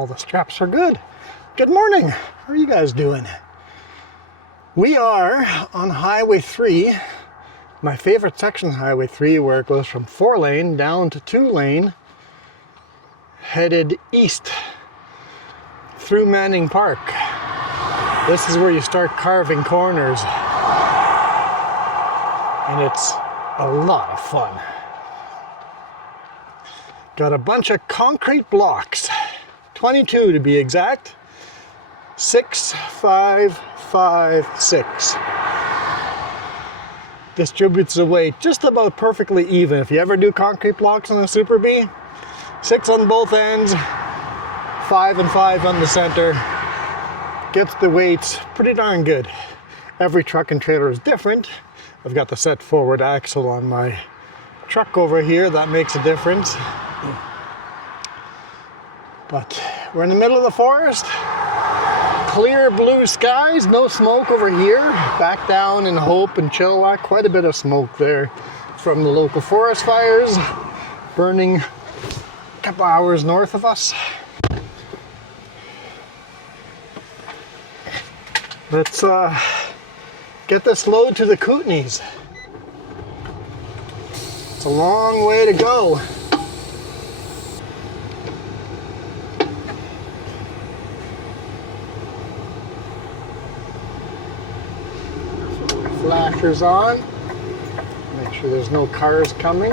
All the straps are good. Good morning. How are you guys doing? We are on Highway 3, my favorite section, Highway 3, where it goes from 4-lane down to 2-lane, headed east through Manning Park. This is where you start carving corners, and it's a lot of fun. Got a bunch of concrete blocks, 22 to be exact, 6, 5, 5, 6. Distributes the weight just about perfectly even. If you ever do concrete blocks on a Super Bee, 6 on both ends, 5 and 5 on the center. Gets the weights pretty darn good. Every truck and trailer is different. I've got the set forward axle on my truck over here. That makes a difference. But we're in the middle of the forest. Clear blue skies, no smoke over here. Back down in Hope and Chilliwack, quite a bit of smoke there from the local forest fires burning a couple hours north of us. Let's get this load to the Kootenays. It's a long way to go. Flashers on. Make sure there's no cars coming.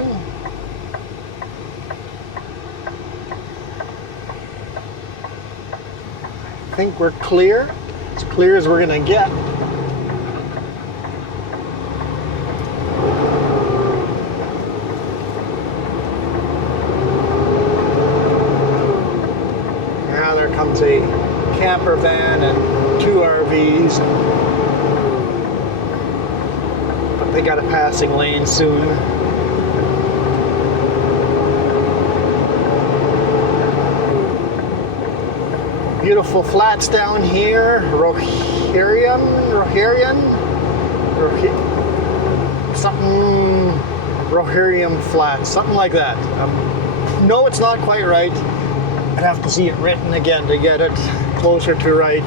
I think we're clear. As clear as we're gonna get. Now there comes a camper van and 2 RVs. But they got a passing lane soon. Beautiful flats down here, Rohirrim flats, something like that. No, it's not quite right. I'd have to see it written again to get it closer to right.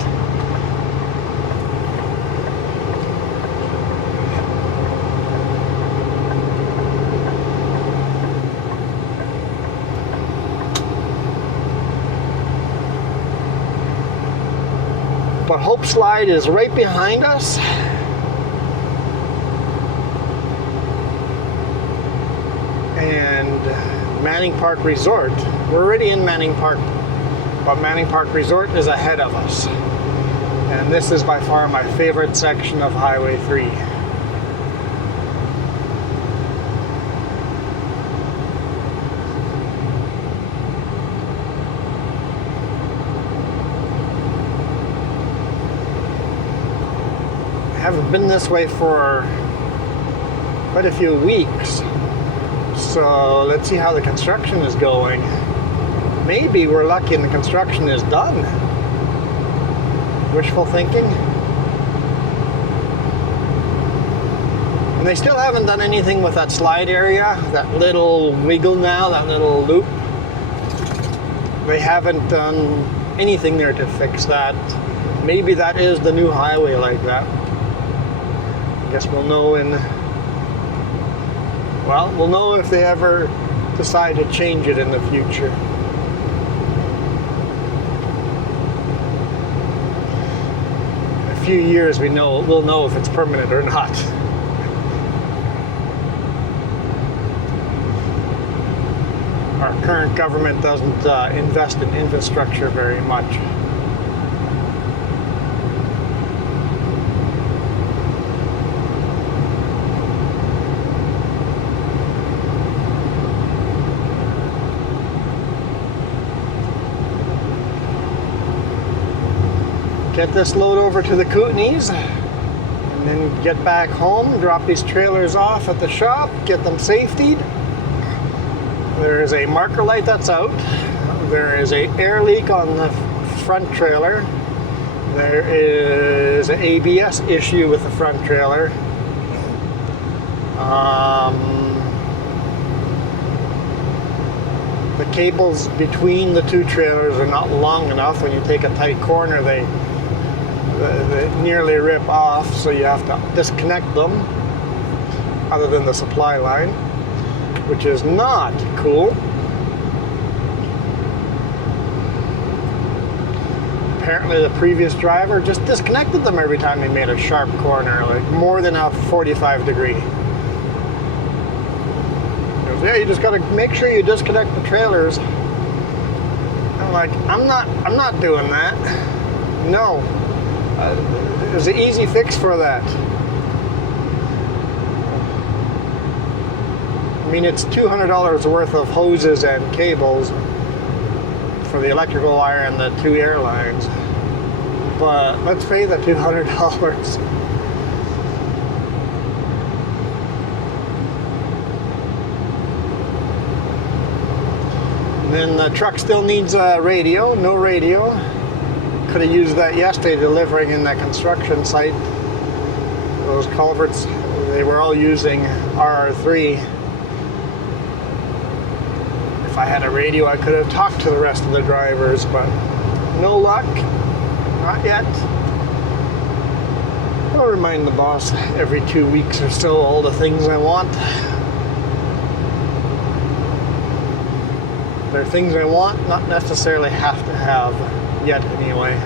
But Hope Slide is right behind us. And Manning Park Resort. We're already in Manning Park, but Manning Park Resort is ahead of us. And this is by far my favorite section of Highway 3. I haven't been this way for quite a few weeks, so let's see how the construction is going. Maybe we're lucky and the construction is done. Wishful thinking. And they still haven't done anything with that slide area, that little wiggle now, that little loop. They haven't done anything there to fix that. Maybe that is the new highway like that. I guess we'll know we'll know if they ever decide to change it in the future. In a few years we'll know if it's permanent or not. Our current government doesn't invest in infrastructure very much. Get this load over to the Kootenays, and then get back home, drop these trailers off at the shop, get them safetied. There is a marker light that's out. There is an air leak on the front trailer. There is an ABS issue with the front trailer. the cables between the two trailers are not long enough. When you take a tight corner, they nearly rip off, so you have to disconnect them other than the supply line, which is not cool. Apparently the previous driver just disconnected them every time he made a sharp corner, like more than a 45 degree. He goes, yeah, you just got to make sure you disconnect the trailers. I'm like, I'm not doing that. No. There's an easy fix for that. I mean, it's $200 worth of hoses and cables for the electrical wire and the two airlines, but let's pay the $200. And then the truck still needs a radio. No radio. Could have used that yesterday delivering in that construction site. Those culverts, they were all using RR3. If I had a radio, I could have talked to the rest of the drivers, but no luck. Not yet. I'll remind the boss every 2 weeks or so all the things I want. They're things I want, not necessarily have to have yet anyway.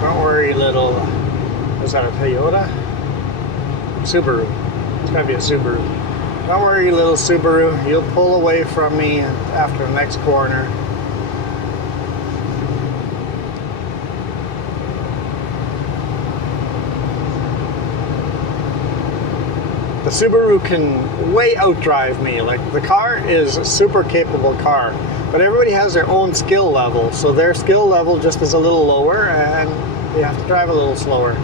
Don't worry, little, is that a Toyota? Subaru. It's gotta be a Subaru. Don't worry, little Subaru. You'll pull away from me after the next corner. The Subaru can way outdrive me. Like, the car is a super capable car, but everybody has their own skill level. So their skill level just is a little lower, and you have to drive a little slower,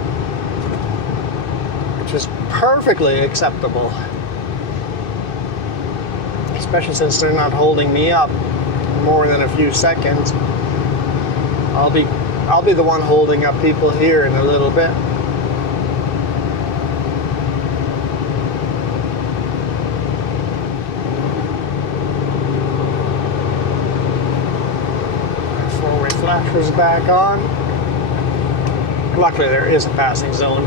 which is perfectly acceptable. Especially since they're not holding me up more than a few seconds. I'll be the one holding up people here in a little bit. My four-way flasher's back on. Luckily there is a passing zone.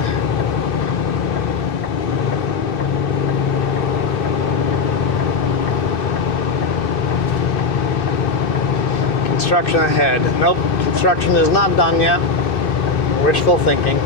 Construction ahead. Nope, construction is not done yet. Wishful thinking.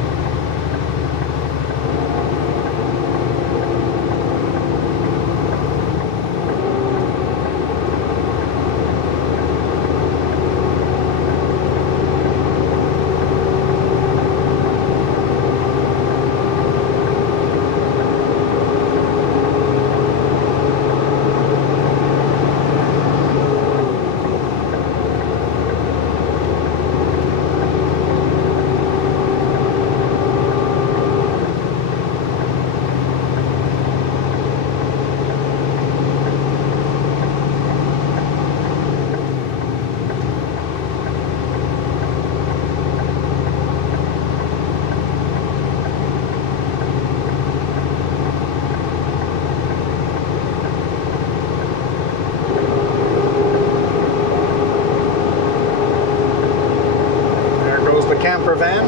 Camper van.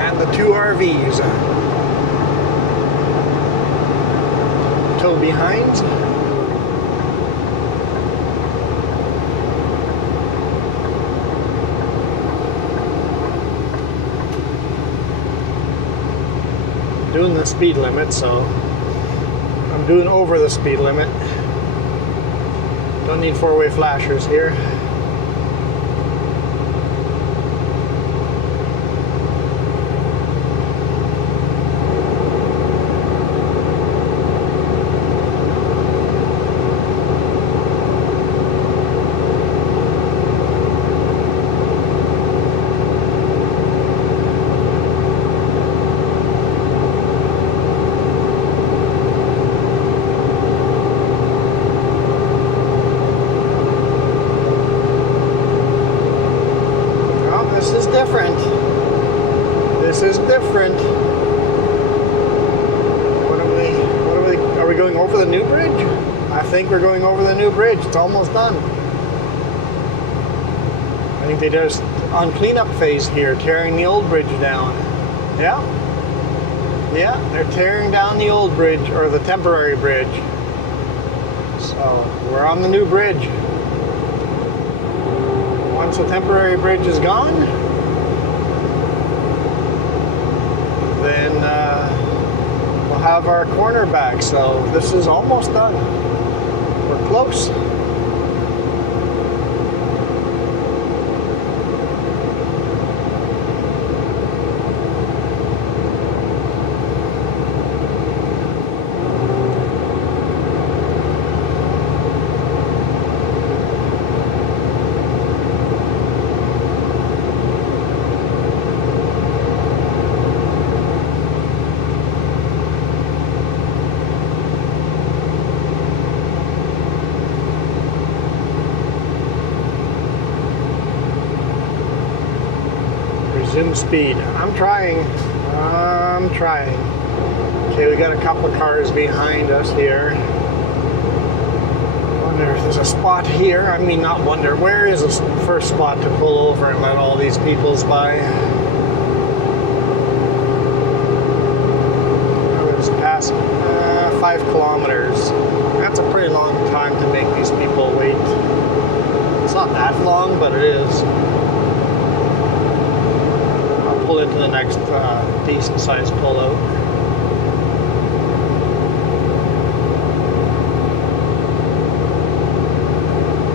And the two RVs. Tow behind. Doing the speed limit, so I'm doing over the speed limit. Don't need four-way flashers here. This is different. Are we going over the new bridge? I think we're going over the new bridge. It's almost done. I think they're just on cleanup phase here, tearing the old bridge down. Yeah. Yeah, they're tearing down the old bridge, or the temporary bridge. So, we're on the new bridge. Once the temporary bridge is gone, then we'll have our corner back. So this is almost done. We're close. Resume speed. I'm trying. Okay, we got a couple cars behind us here. Wonder if there's a spot here. I mean, not wonder. Where is the first spot to pull over and let all these peoples by? I was past 5 kilometers. That's a pretty long time to make these people wait. It's not that long, but it is. Pull into the next decent sized pullout.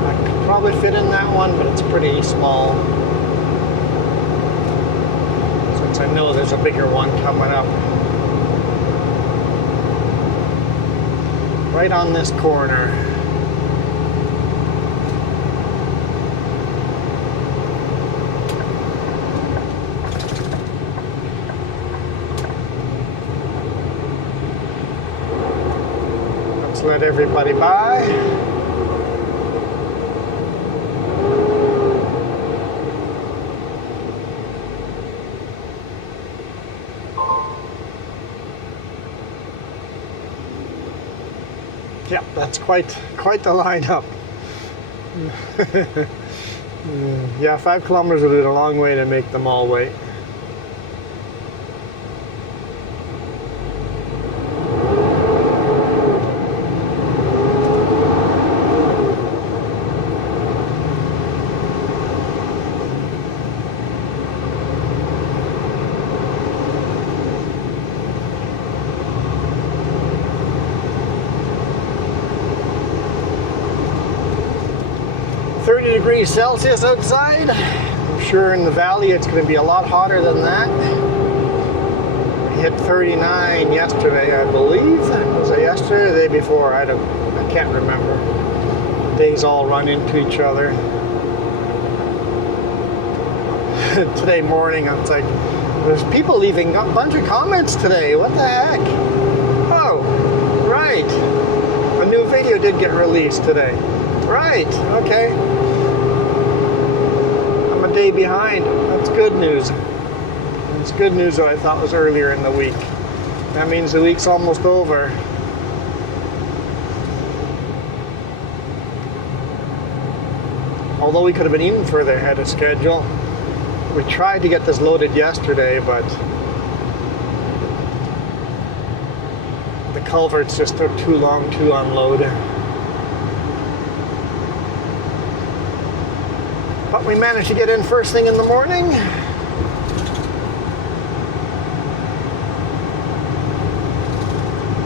I could probably fit in that one, but it's pretty small. Since I know there's a bigger one coming up. Right on this corner. Let everybody by. Yeah, that's quite the lineup. Yeah, 5 kilometers will be a long way to make them all wait. Degrees Celsius outside. I'm sure in the valley it's going to be a lot hotter than that. We hit 39 yesterday, I believe. Was it yesterday or the day before? I can't remember. The days all run into each other. Today morning, I was like, there's people leaving a bunch of comments today. What the heck? Oh, right. A new video did get released today. Right, okay. I'm a day behind. That's good news. It's good news that I thought was earlier in the week. That means the week's almost over. Although we could have been even further ahead of schedule. We tried to get this loaded yesterday, but the culverts just took too long to unload. But we managed to get in first thing in the morning.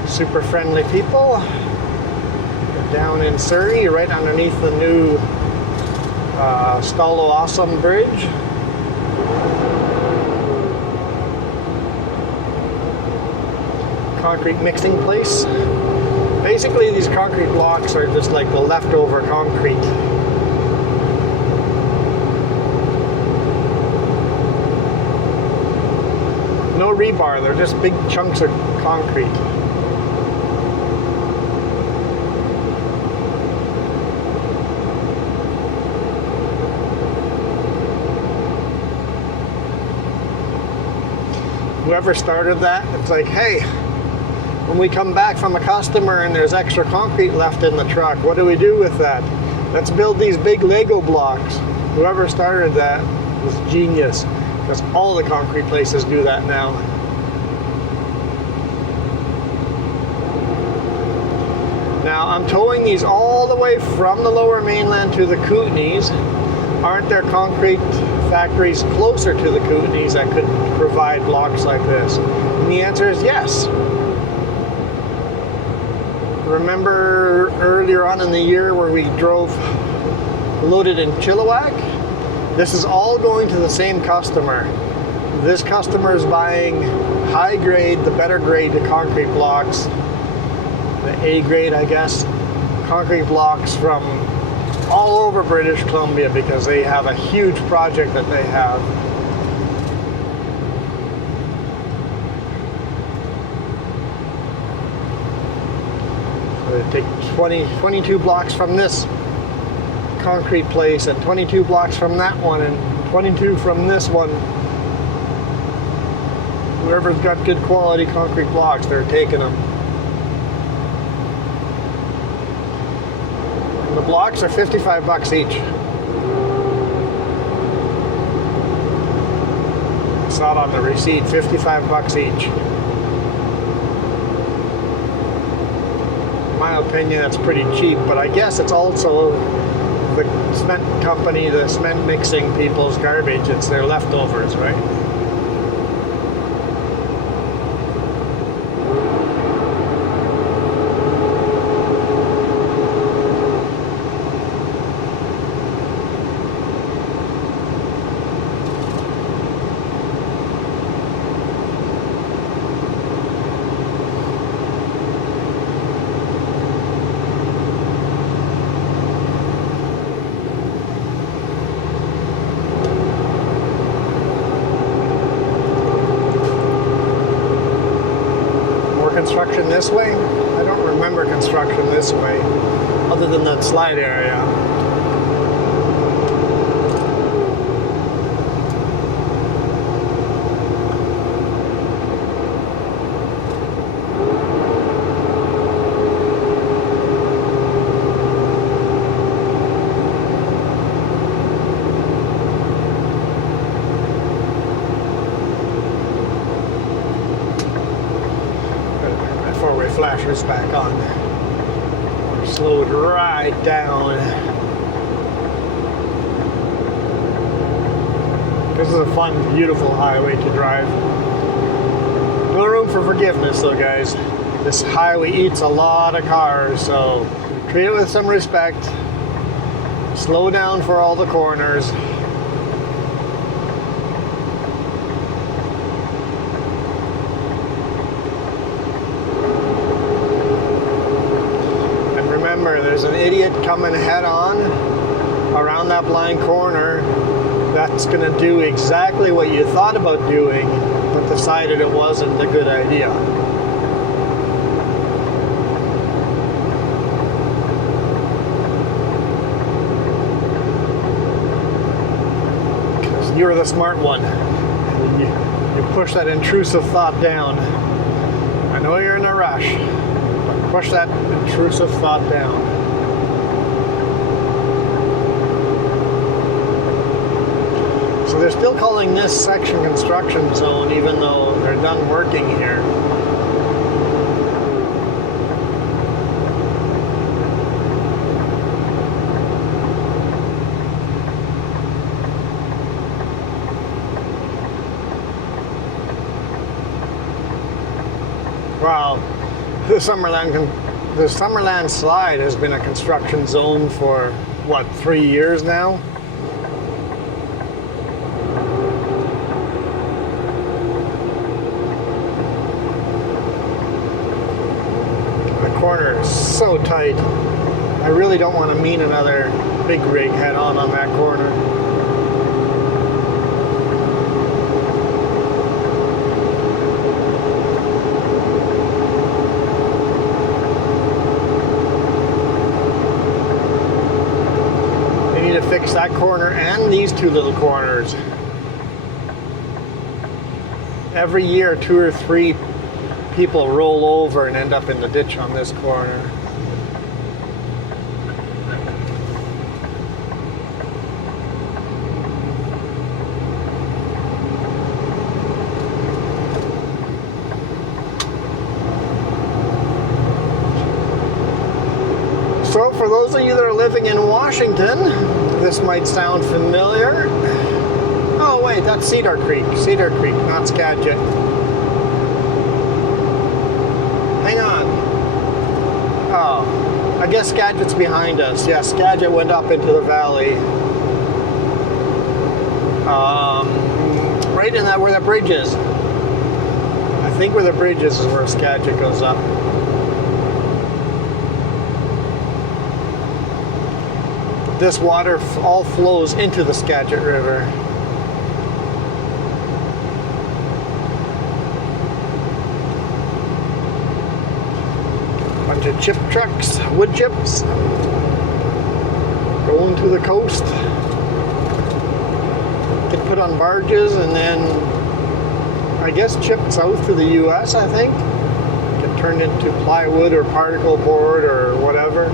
Super friendly people. We're down in Surrey, right underneath the new Stalo Awesome Bridge. Concrete mixing place. Basically, these concrete blocks are just like the leftover concrete. No rebar, they're just big chunks of concrete. whoever started that, it's like, hey, when we come back from a customer and there's extra concrete left in the truck, what do we do with that? Let's build these big Lego blocks. Whoever started that was genius, because all the concrete places do that now. Now, I'm towing these all the way from the Lower Mainland to the Kootenays. Aren't there concrete factories closer to the Kootenays that could provide blocks like this? And the answer is yes. Remember earlier on in the year where we drove loaded in Chilliwack? This is all going to the same customer. This customer is buying high grade, the better grade concrete blocks, the A grade, I guess, concrete blocks from all over British Columbia because they have a huge project that they have. So they take 22 blocks from this concrete place and 22 blocks from that one and 22 from this one. Whoever's got good quality concrete blocks, they're taking them. The blocks are 55 bucks each. It's not on the receipt, 55 bucks each. In my opinion, that's pretty cheap, but I guess it's also the cement company, the cement mixing people's garbage. It's their leftovers, right? Construction this way? I don't remember construction this way, other than that slide area. Flashers back on. We're slowed right down. This is a fun, beautiful highway to drive. No room for forgiveness though, guys. This highway eats a lot of cars, so treat it with some respect. Slow down for all the corners. Remember, there's an idiot coming head on around that blind corner that's going to do exactly what you thought about doing, but decided it wasn't a good idea. Because you're the smart one. You push that intrusive thought down. I know you're in a rush. Push that intrusive thought down. So they're still calling this section construction zone even though they're done working here. Wow. The Summerland slide has been a construction zone for, what, 3 years now? The corner is so tight. I really don't want to meet another big rig head on that corner. Fix that corner and these two little corners. every year 2 or 3 people roll over and end up in the ditch on this corner. So for those of you that are living in Washington, this might sound familiar. Oh wait, that's Cedar Creek, not Skagit. Hang on. Oh, I guess Skagit's behind us. Yeah, Skagit went up into the valley. Right in that where the bridge is. I think where the bridge is where Skagit goes up. This water all flows into the Skagit River. Bunch of chip trucks, wood chips, going to the coast. Get put on barges and then, I guess, shipped south to the US, I think. Get turned into plywood or particle board or whatever.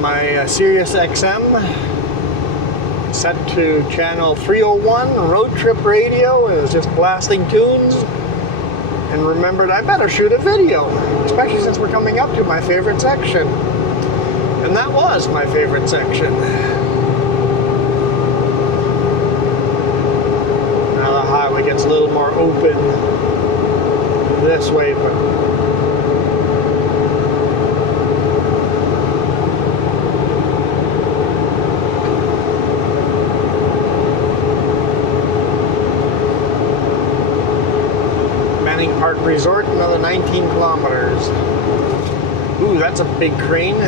My Sirius XM set to channel 301 road trip radio. It was just blasting tunes and remembered I better shoot a video, especially since we're coming up to my favorite section, and that was my favorite section. Now the highway gets a little more open this way, but Park Resort, another 19 kilometers. Ooh, that's a big crane.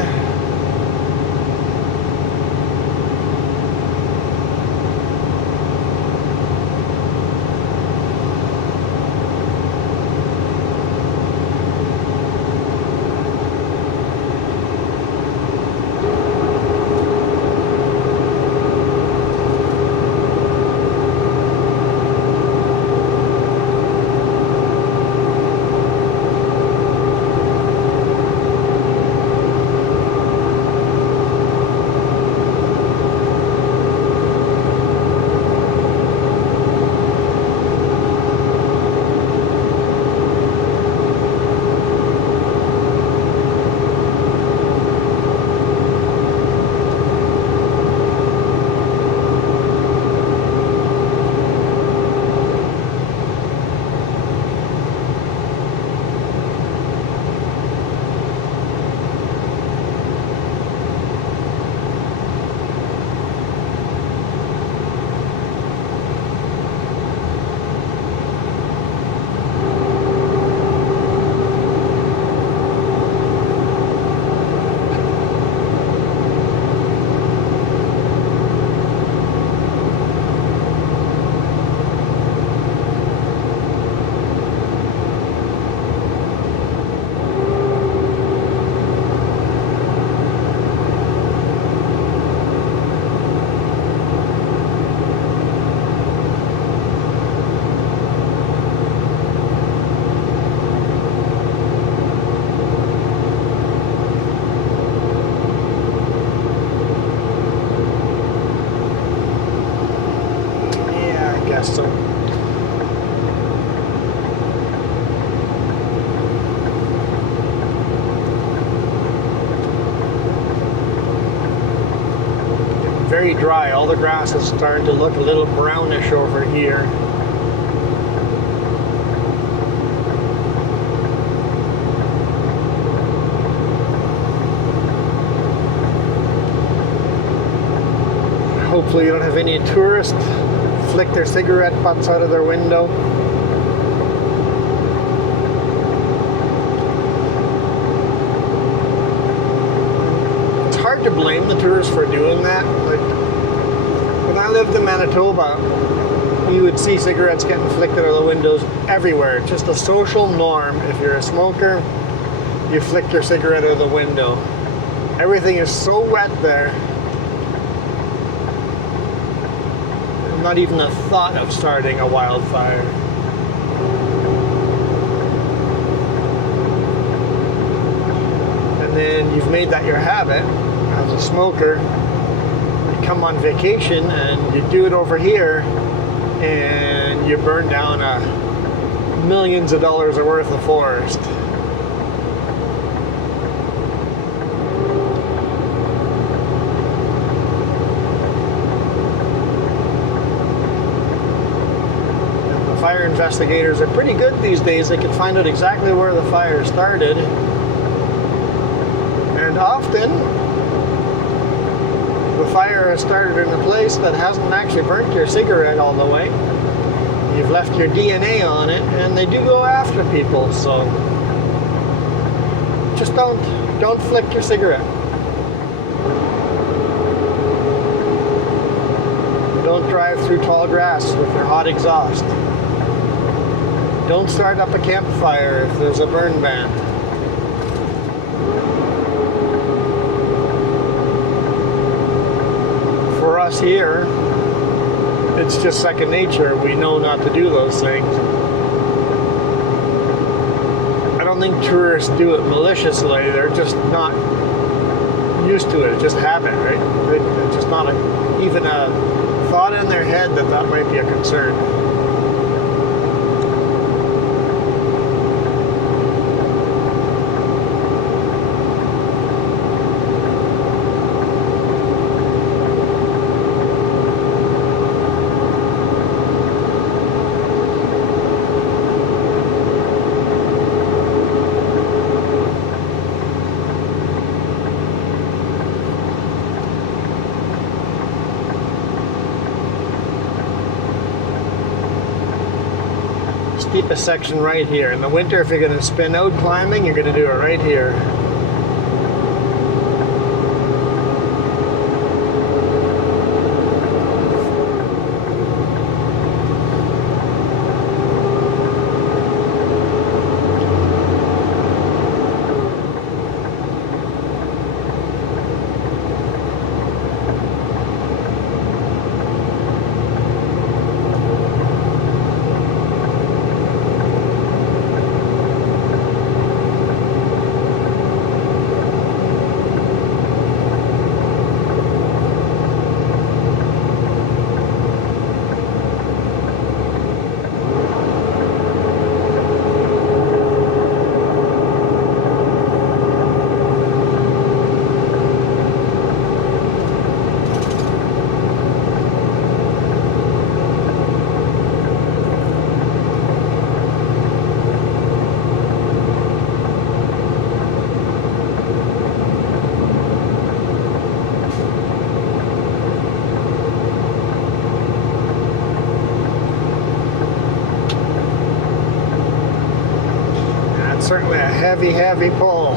So very dry. All the grass is starting to look a little brownish over here. Hopefully you don't have any tourist flick their cigarette butts out of their window. It's hard to blame the tourists for doing that. Like, when I lived in Manitoba, you would see cigarettes getting flicked out of the windows everywhere. It's just a social norm. If you're a smoker, you flick your cigarette out of the window. Everything is so wet there. Not even a thought of starting a wildfire. And then you've made that your habit as a smoker. You come on vacation and you do it over here, and you burn down millions of dollars worth of forest. Fire investigators are pretty good these days. They can find out exactly where the fire started. And often, the fire has started in a place that hasn't actually burnt your cigarette all the way. You've left your DNA on it, and they do go after people, so just don't flick your cigarette. Don't drive through tall grass with your hot exhaust. Don't start up a campfire if there's a burn ban. For us here, it's just second nature. We know not to do those things. I don't think tourists do it maliciously. They're just not used to it. It's just habit, right? It's just not even a thought in their head that that might be a concern. Steepest section right here. In the winter, if you're going to spin out climbing, you're going to do it right here. Certainly a heavy pull.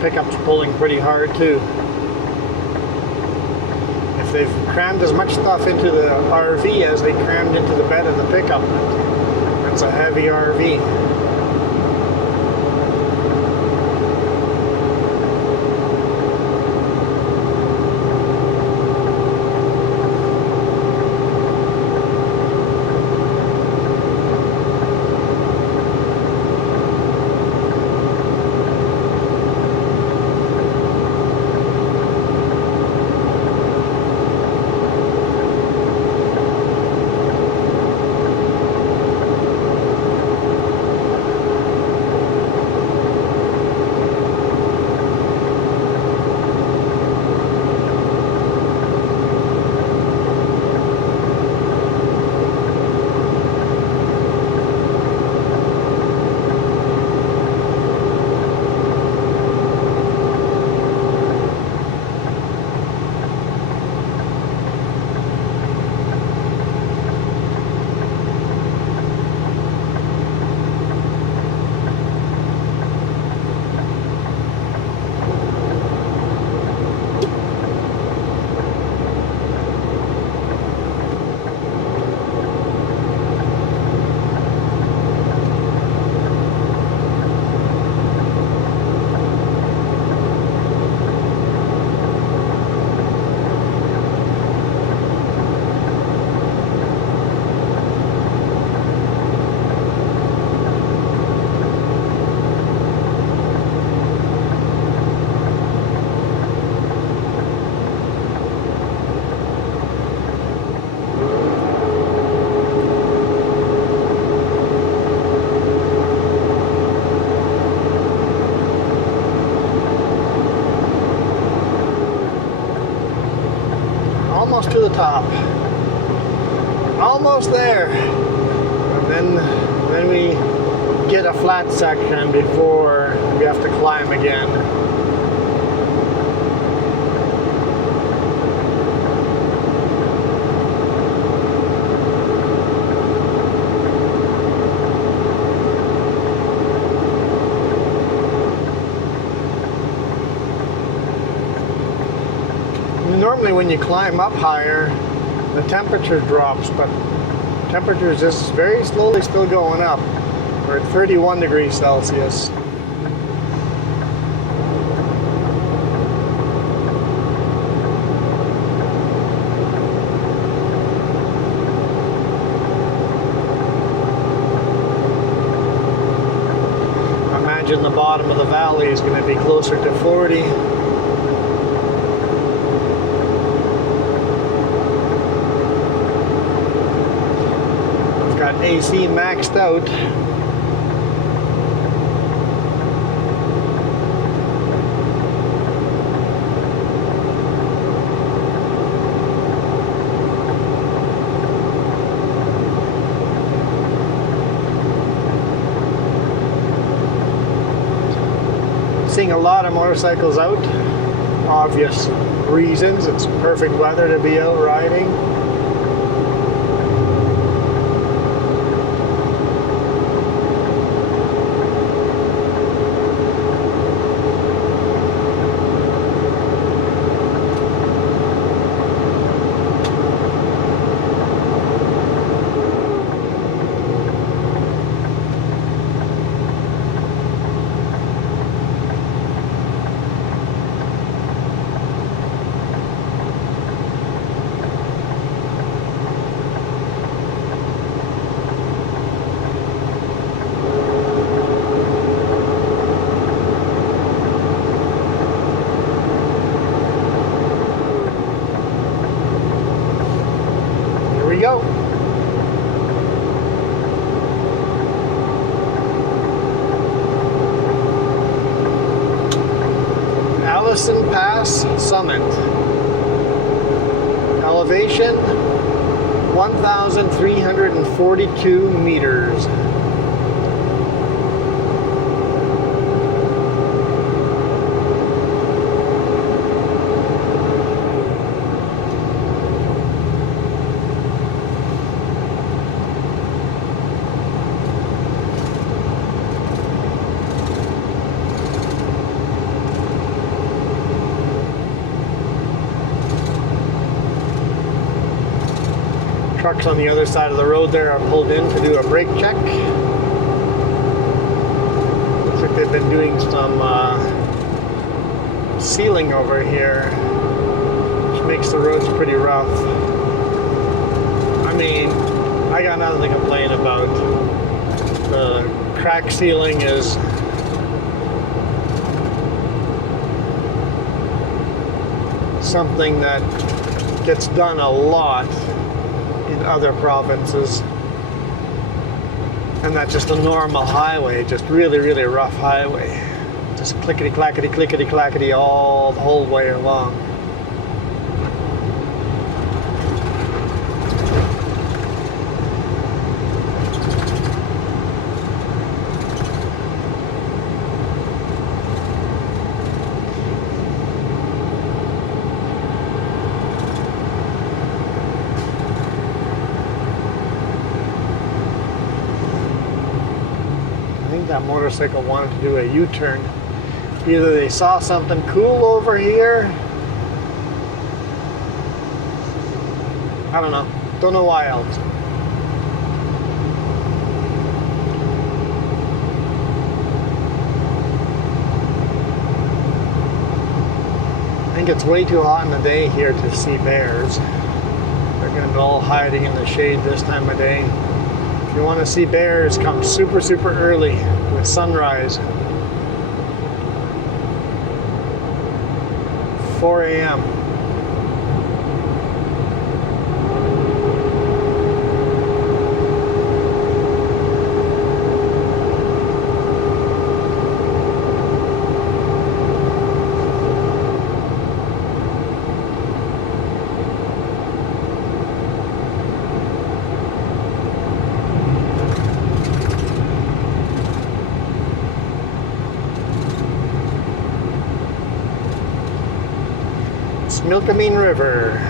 Pickup's pulling pretty hard too. If they've crammed as much stuff into the RV as they crammed into the bed of the pickup, that's a heavy RV. to the top. Almost there. And then we get a flat section before we have to climb again. Normally when you climb up higher, the temperature drops, but temperature is just very slowly still going up. We're at 31 degrees Celsius. I imagine the bottom of the valley is going to be closer to 40. AC maxed out. Seeing a lot of motorcycles out. Obvious reasons. It's perfect weather to be out riding. Go. Allison Pass Summit. Elevation 1,342 meters. Trucks on the other side of the road there are pulled in to do a brake check. Looks like they've been doing some sealing over here, which makes the roads pretty rough. I mean, I got nothing to complain about. The crack sealing is something that gets done a lot in other provinces, and that's just a normal highway, just really rough highway, just clickety clackety all the whole way along. That motorcycle wanted to do a U-turn. Either they saw something cool over here, I don't know why else. I think it's way too hot in the day here to see bears. They're going to be all hiding in the shade this time of day. If you want to see bears, come super early with sunrise. 4 a.m. Milkameen River.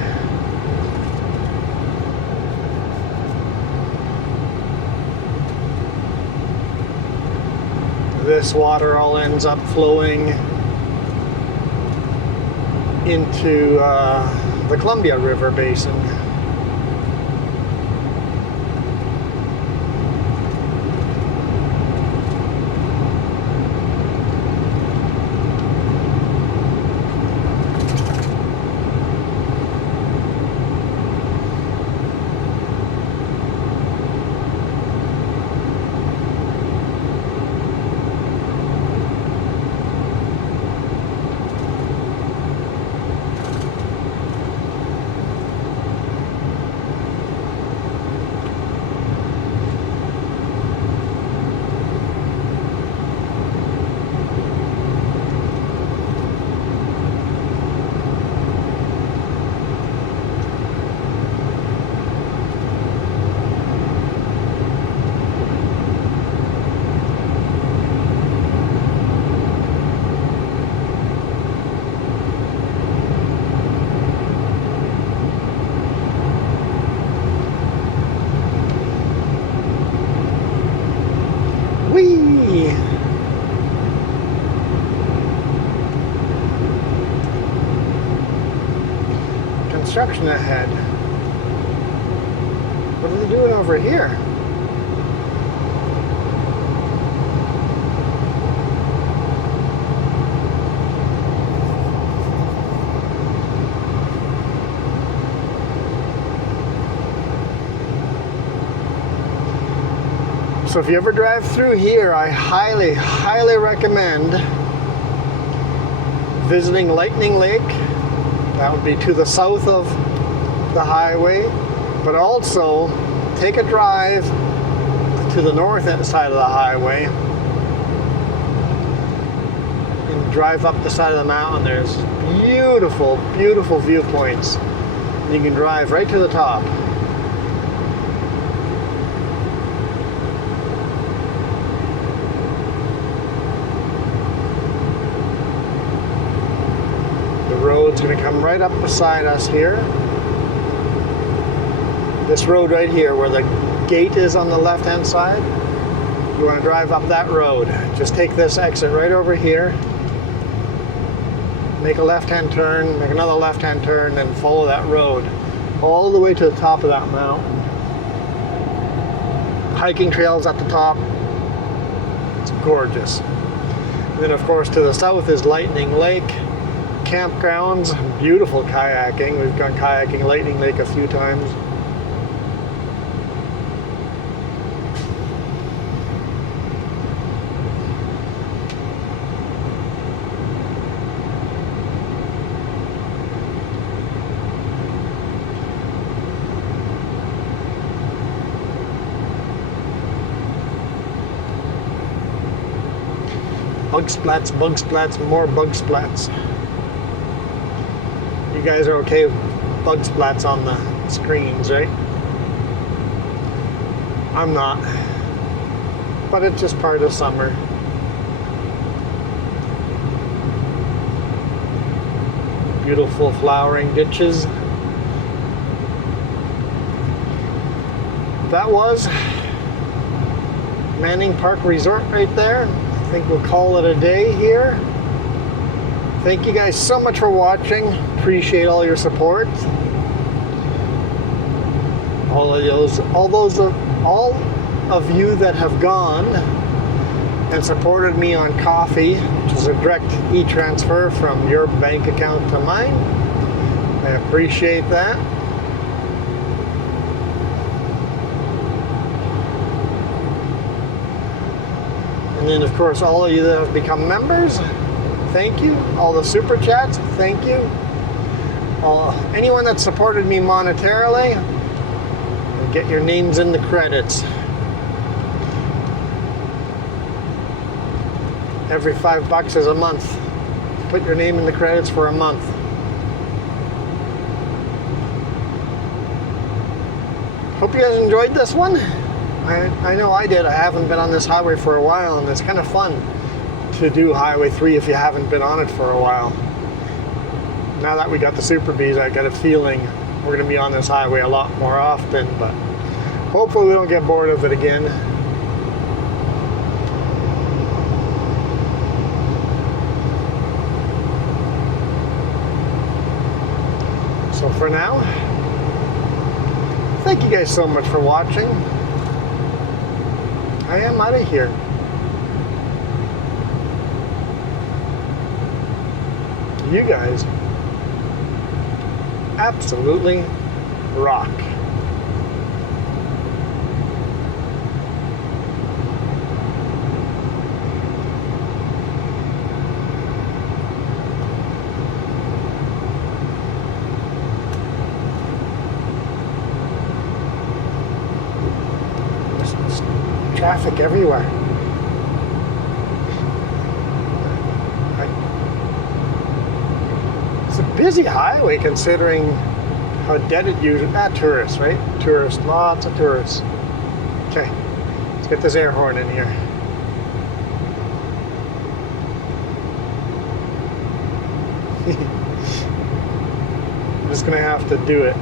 This water all ends up flowing into the Columbia River Basin. Whee! Construction ahead. What are they doing over here? So if you ever drive through here, I highly, highly recommend visiting Lightning Lake. That would be to the south of the highway, but also take a drive to the north end side of the highway and drive up the side of the mountain. There's beautiful, beautiful viewpoints. You can drive right to the top. Road's going to come right up beside us here. This road right here where the gate is on the left hand side, you want to drive up that road. Just take this exit right over here, make a left hand turn, make another left hand turn, and follow that road all the way to the top of that mountain. Hiking trails at the top. It's gorgeous. And then of course to the south is Lightning Lake. Campgrounds, beautiful kayaking. We've gone kayaking Lightning Lake a few times. Bug splats, more bug splats. You guys are okay with bug splats on the screens, right? I'm not. But it's just part of summer. Beautiful flowering ditches. That was Manning Park Resort right there. I think we'll call it a day here. Thank you guys so much for watching. Appreciate all your support. All of you that have gone and supported me on Coffee, which is a direct e-transfer from your bank account to mine. I appreciate that. And then of course all of you that have become members, thank you. All the super chats, thank you. Anyone that supported me monetarily, get your names in the credits. Every $5 is a month. Put your name in the credits for a month. Hope you guys enjoyed this one. I know I did. I haven't been on this highway for a while, and it's kind of fun to do Highway 3 if you haven't been on it for a while. now that we got the Super Bs, I got a feeling we're going to be on this highway a lot more often, but hopefully we don't get bored of it again. So for now, thank you guys so much for watching. I am out of here. You guys absolutely rock. There's traffic everywhere. It's a busy highway considering how dead it usually is. Tourists, right? Tourists, lots of tourists. Okay, let's get this air horn in here. I'm just gonna have to do it.